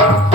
Música